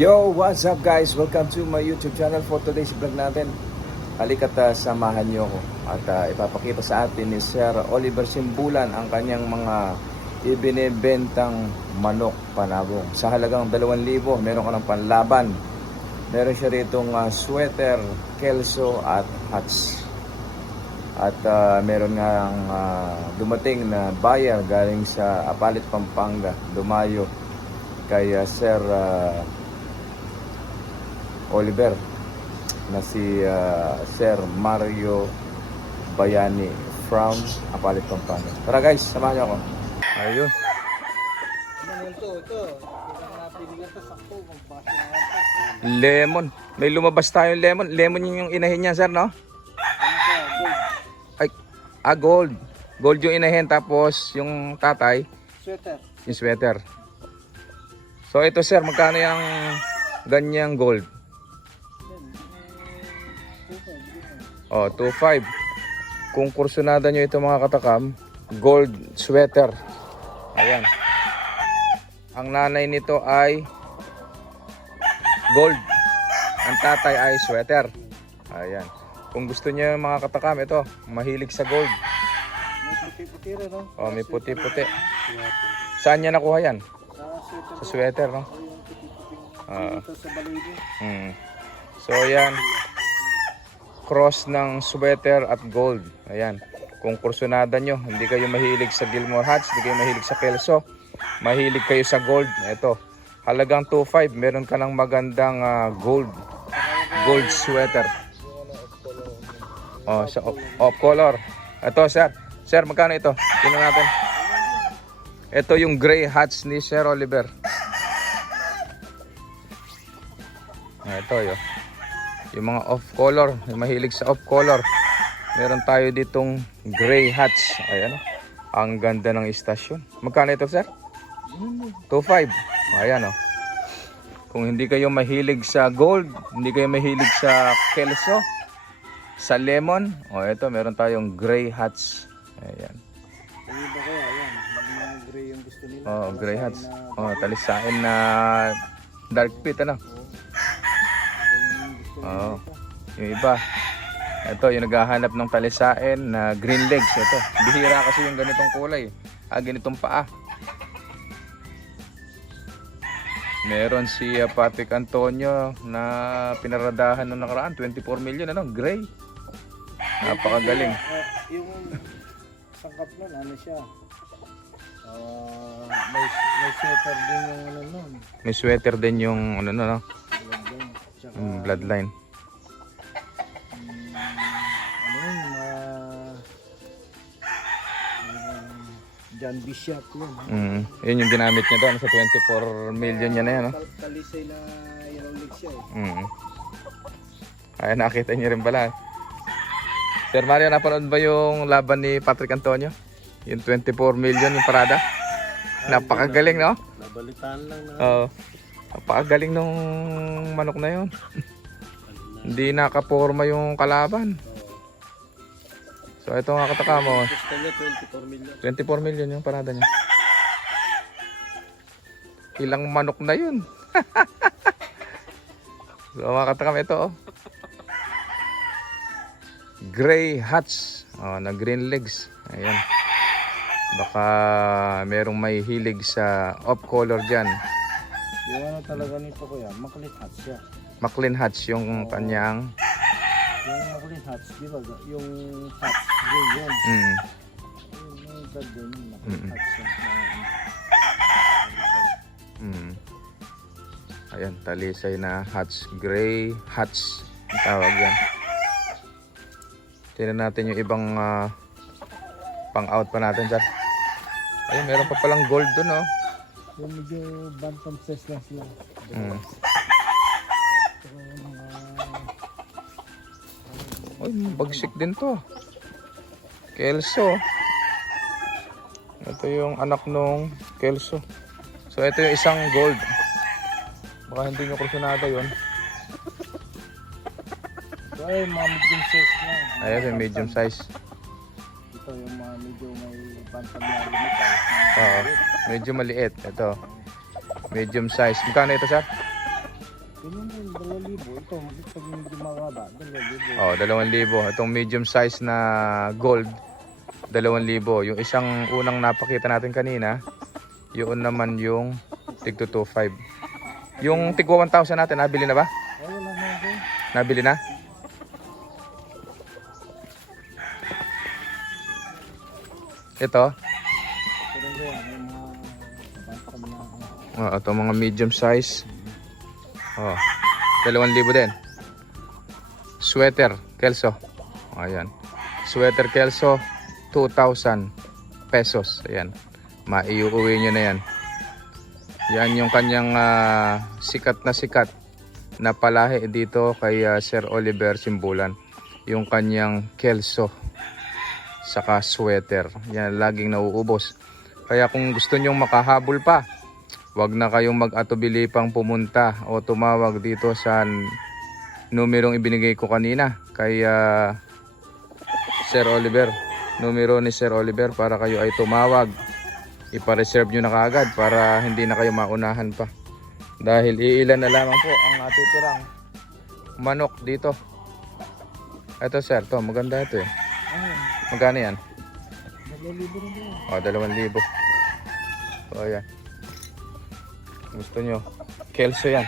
Yo, what's up guys? Welcome to my YouTube channel for today's vlog natin. Halika't samahan niyo ako at ipapakita sa atin ni Sir Oliver Simbulan ang kanyang mga ibinebentang manok panabong. Sa halagang 2,000, meron ka ng panlaban. Meron siya ritong sweater, kelso at hats. At meron nga dumating na buyer galing sa Apalit, Pampanga, dumayo kay Sir Oliver na si Sir Mario Bayani from Apalit, Pampanga. Tara guys, samahan niyo ako. Ayun. Lemon. May lumabas tayong lemon. Lemon yung inahin niya, sir, no? Ay, gold. Gold yung inahin, tapos yung tatay, Sweater. yung sweater. So ito, sir, magkano yung ganyang gold? Oh, 2.5. Kung kursunada nyo ito mga katakam, gold sweater. Ayan. Ang nanay nito ay gold. Ang tatay ay sweater. Ayan. Kung gusto niyo mga katakam, ito, mahilig sa gold. May puti-puti rin, no? Oh, may puti-puti. Saan niya nakuha yan? Sa sweater. Sa sweater, no? O yung puti-puti. Ito sa balayibo. So, ayan. Cross ng sweater at gold. Ayan. Kung kursunada nyo, hindi kayo mahilig sa Gilmore hats, hindi kayo mahilig sa kelso, mahilig kayo sa gold. Ito, halagang 2.5. Meron ka ng magandang gold sweater. Oh, sa off color. Ito, sir. Sir, magkano ito? Tingnan natin. Ito yung gray hats ni Sir Oliver. Ito yun. Yung mga off color, yung mahilig sa off color. Meron tayo ditong gray hats. Ayan. Ang ganda ng istasyon. Magkano ito, sir? 2.5. Ayan, oh. Kung hindi kayo mahilig sa gold, hindi kayo mahilig sa kelso, sa lemon, oh, ito, meron tayong gray hats. Ayan. Yung iba kaya, yan. Mga gray yung gusto nila. Oh, gray hats. Oh, talisain na dark pit, ano? Oh, yung iba. Ito, yung naghahanap ng talisain na green legs. Ito, bihira kasi yung ganitong kulay. Ganitong paa. Meron si Patrick Antonio na pinaradahan nung nakaraan. 24 million, ano? Gray. Napakagaling. Yung sangkap nun, ano siya? May sweater din yung ano nun. May sweater din yung ano, no? Bloodline. Tsaka, Bloodline. ano yun, John Bishop yun. Yun yung ginamit niya doon sa 24 million niya na yan, no? Talisay na yellow legs siya eh. Ay, nakita niyo rin pala. Sir Mario, napanood ba yung laban ni Patrick Antonio? Yung 24 million yung parada? Napakagaling, no? Nabalitaan lang na. Oo. Napakagaling nung manok na yun. Hindi nakaporma yung kalaban. So ito nga kataka mo. Gusto niya 24 24 million. million yung parada niya. Ilang manok na yun. So mga katakam, ito, oh. Gray hats. Oh, na green legs. Ayan. Baka merong may hilig sa off color dyan. Yung ano talaga nito kuya, Maclean hats siya. Maclean hats yung kanyang. Yung Maclean hats, di ba? Yung hats, yun yun. Yung tag din, yung Maclean hats siya. Ayan, talisay na hats. Gray hats. Ang tawag yan. Tingnan natin yung ibang pang out pa natin dyan. Ayun, meron pa palang gold dun, oh. Yung medyo bantam size lang sila. Uy, bagsik din to. Kelso. Ito yung anak nung kelso. So ito yung isang gold. Baka hindi nyo kursunada yun. So ay, mga medium size na. Ayan yung medium size. Ito yung mga medyo may bantam na lumitaw. Oo, medyo maliit. Ito. Medium size. Magkano ito, sir? Ganyan din, 2,000. Ito, pag medyo mahaba, 2,000. Oh, 2,000. Itong medium size na gold, 2,000. Yung isang unang napakita natin kanina, yun naman yung tig 225. Yung tigwa 1,000 natin, nabili na ba? Ay, wala na ako. Nabili na? Ito, Pero yan, yung mga basta na ito mga medium size. Oh, 2,000 din. Sweater, Kelso. Ayan. Sweater Kelso, 2,000 pesos. Ayan. Maiuwi nyo na yan. Yan yung kanyang sikat na palahi dito kay Sir Oliver Simbulan. Yung kanyang Kelso saka sweater. Yan, laging nauubos. Kaya kung gusto nyong makahabol pa, wag na kayong mag-atubili pang pumunta o tumawag dito sa numerong ibinigay ko kanina kay Sir Oliver. Numero ni Sir Oliver para kayo ay tumawag. Ipa-reserve nyo na kaagad para hindi na kayo maunahan pa. Dahil iilan na lamang po ang natitirang manok dito. Ito sir, to maganda ito eh. ayun, Magkano yan? 2,000 rin din. O, 2,000. O, yan. Gusto nyo? Kelso yan.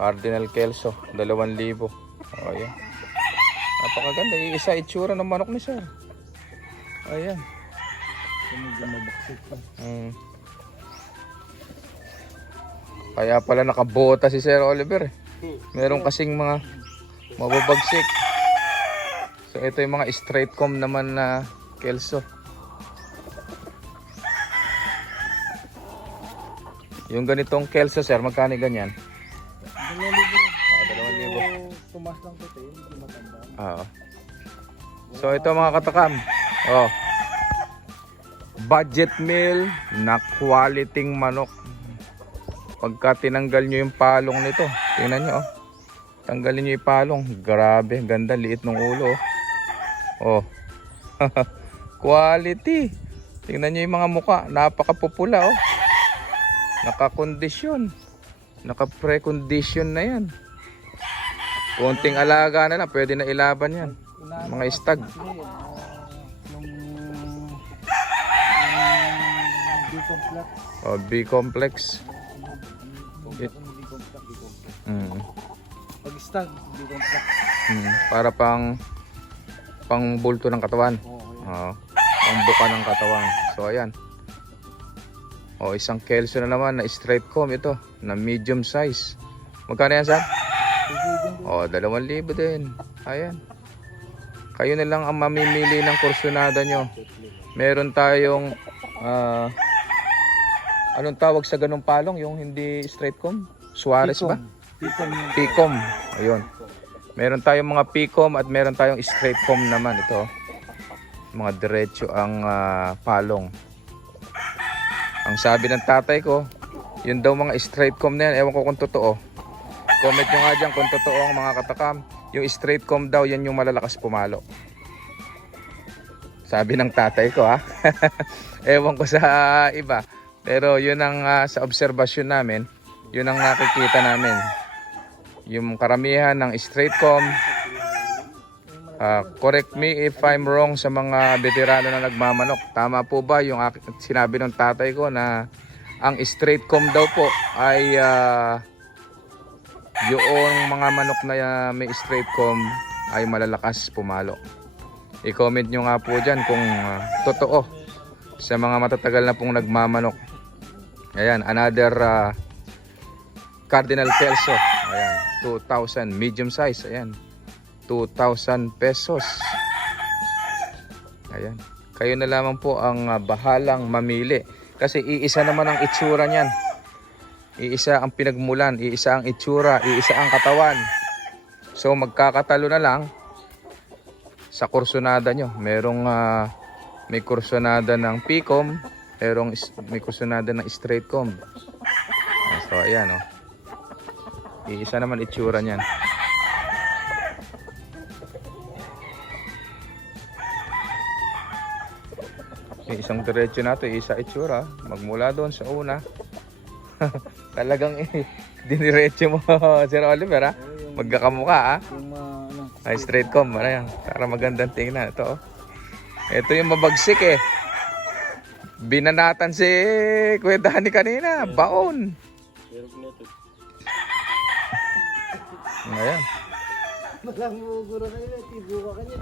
Cardinal Kelso. 2,000. O, yan. Napakaganda. Iisa itsura ng manok ni sir. Ayan. So, medyo mabaksik pa. Kaya pala nakabota si Sir Oliver. Meron kasing mga mababagsik. So, ito yung mga straight comb naman na Kelso. Yung ganitong Kelso, sir, magkano ganyan? 2,000 rin. 2,000. So, tumas lang ko tayo, hindi matanda. Oo. So, ito mga katakam. Oh. Budget meal na quality manok. Pagka tinanggal nyo yung palong nito, tingnan nyo, oh. Tanggalin nyo yung palong. Grabe, ganda, liit ng ulo, oh. Quality. Tingnan nyo yung mga muka, napakapupula, oh. Nakakondisyon. Naka-pre-condition na yan. Konting alaga na lang, pwede na ilaban yan. Mga stag. B-complex. Oh, B-complex. Pag stag, B-complex. Para pang bulto ng katawan. Oh, pang buka ng katawan. So ayan. Oh, isang Kelso na naman na straight comb ito, na medium size. Magkano yan, sir? Oh, 2,000 din. Ayan. Kayo na lang ang mamimili ng kursunada nyo. Meron tayong anong tawag sa ganung palong? Yung hindi straight comb? Suarez ba? Picom. Ayun. Meron tayong mga Picom at meron tayong straight comb naman ito. Mga diretso ang palong. Ang sabi ng tatay ko, yun daw mga straight comb na yan. Ewan ko kung totoo. Comment nyo nga dyan kung totoo ang mga katakam. Yung straight comb daw, yan yung malalakas pumalo. Sabi ng tatay ko, ha. Ewan ko sa iba. Pero yun ang sa obserbasyon namin, yun ang nakikita namin. Yung karamihan ng straight comb. Correct me if I'm wrong sa mga veterano na nagmamanok. Tama po ba yung sinabi ng tatay ko na ang straight comb daw po ay yung mga manok na may straight comb ay malalakas pumalo. I-comment nyo nga po dyan kung totoo sa mga matatagal na pong nagmamanok. Ayan, another Cardinal Kelso. Ayan, 2,000 medium size. Ayan, 2,000 pesos. Ayan. Kayo na lamang po ang bahalang mamili. Kasi iisa naman ang itsura niyan. Iisa ang pinagmulan, iisa ang itsura, iisa ang katawan. So magkakatalo na lang sa kursunada nyo. Merong may kursunada ng Picom, may kursunada ng straight comb. So ayan, oh. Iisa naman itsura niyan. May isang diretso na ito, isa itsura. Magmula doon sa una. Talagang Diniretso mo, Sir Oliver, ha? yung, Magkakamukha, ha? yung ano, Ay, straight comb. Ano yan? Para magandang tingnan. Ito, oh. Ito yung mabagsik, eh. Binanatan si Kuya Dani kanina. Baon. Ayan. Walang muguro kayo, tibo ka kanya.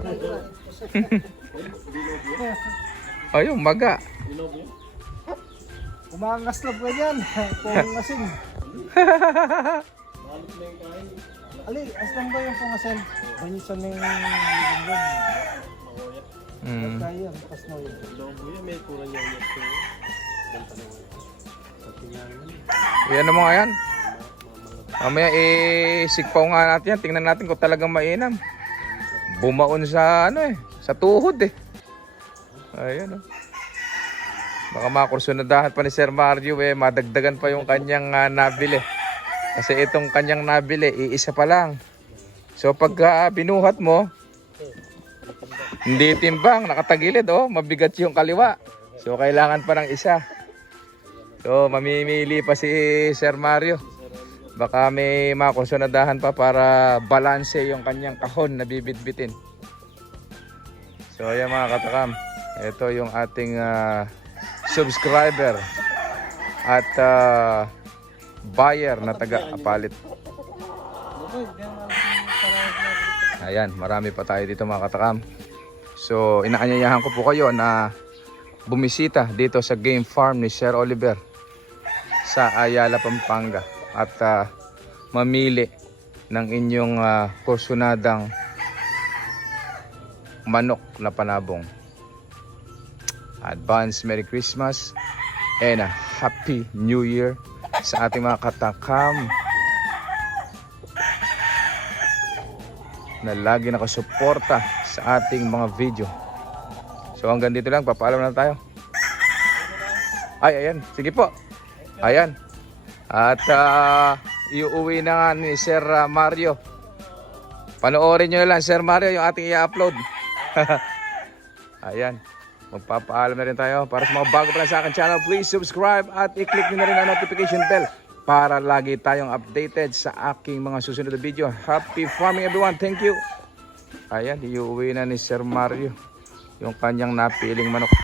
Ayun, maga. Umangaslap ka dyan, pungasin. Ali, aslan ba yung pungasin? Banyisan na yung ligandun. Mm. Kaya, bakas na yun. Yan mo nga yan. Mamaya isikpaw nga natin yan. Tingnan natin kung talagang mainam. Bumaon sa ano eh. Sa tuhod eh. Ayan oh. Baka makursunadahan pa ni Sir Mario eh. Madagdagan pa yung kanyang nabili. Kasi itong kanyang nabili, iisa pa lang. So pagka binuhat mo, hindi timbang, nakatagilid oh. Mabigat yung kaliwa. So kailangan pa ng isa. So mamimili pa si Sir Mario. Baka may makursunadahan pa para balanse yung kanyang kahon na bibitbitin. So ayan mga katakam. Ito yung ating subscriber at buyer na taga-apalit. Ayan, marami pa tayo dito mga katakam. So inaanyayahan ko po kayo na bumisita dito sa game farm ni Sir Oliver sa Ayala, Pampanga. At mamili ng inyong kursunadang manok na panabong. Advance Merry Christmas and a Happy New Year sa ating mga katakam na lagi nakasuporta sa ating mga video. So hanggang dito lang, papaalam na tayo. Ay, ayan, sige po. Ayan. At iuwi na nga ni Sir Mario. Panoorin nyo na lang Sir Mario yung ating i-upload. Ayan. Magpapaalam na rin tayo. Para sa mga bago pa lang sa akin channel, please subscribe at i-click nyo na rin ang notification bell para lagi tayong updated sa aking mga susunod na video. Happy farming everyone. Thank you. Ayan, iuwi na ni Sir Mario yung kanyang napiling manok.